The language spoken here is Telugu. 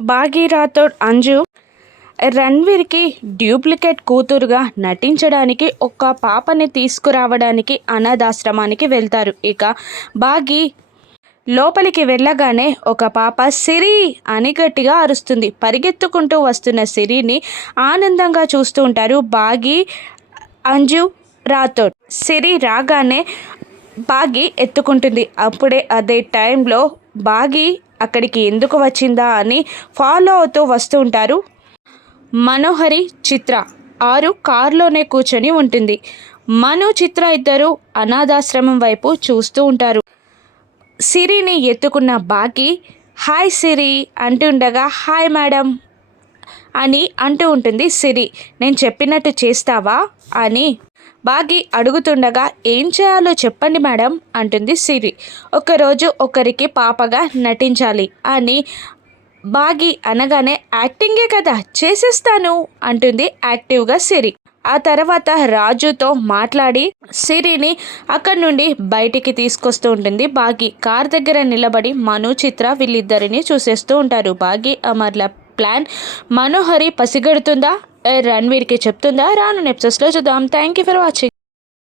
బాగీ అంజు రణ్వీర్కి డూప్లికేట్ కూతురుగా నటించడానికి ఒక పాపని తీసుకురావడానికి అనాథాశ్రమానికి వెళ్తారు. ఇక బాగి లోపలికి వెళ్ళగానే ఒక పాప సిరి అని గట్టిగా అరుస్తుంది. పరిగెత్తుకుంటూ వస్తున్న సిరిని ఆనందంగా చూస్తూ ఉంటారు బాగి అంజు రాథోడ్. సిరి రాగానే బాగి ఎత్తుకుంటుంది. అప్పుడే అదే టైంలో బాగి అక్కడికి ఎందుకు వచ్చిందా అని ఫాలో అవుతూ వస్తూ ఉంటారు. మనోహరి చిత్ర ఆరు కారులోనే కూర్చొని ఉంటుంది. మను చిత్ర ఇద్దరు అనాథాశ్రమం వైపు చూస్తూ ఉంటారు. సిరిని ఎత్తుకున్న బాకి హాయ్ సిరి అంటుండగా హాయ్ మేడం అని అంటూ ఉంటుంది సిరి. నేను చెప్పినట్టు చేస్తావా? అని బాగి అడుగుతుండగా ఏం చేయాలో చెప్పండి మేడం అంటుంది సిరి. ఒకరోజు ఒకరికి పాపగా నటించాలి అని బాగి అనగానే యాక్టింగే కదా చేసేస్తాను అంటుంది యాక్టివ్గా సిరి. ఆ తర్వాత రాజుతో మాట్లాడి సిరిని అక్కడి నుండి బయటికి తీసుకొస్తూ ఉంటుంది బాగి. కార్ దగ్గర నిలబడి మను చిత్ర వీళ్ళిద్దరిని చూసేస్తూ ఉంటారు. బాగి అమర్ల ప్లాన్. మనోహరి పసిగడుతుందా? రణ్వీర్కి చెప్తుందా? రాను నెప్సెస్లో చూద్దాం. Thank you for watching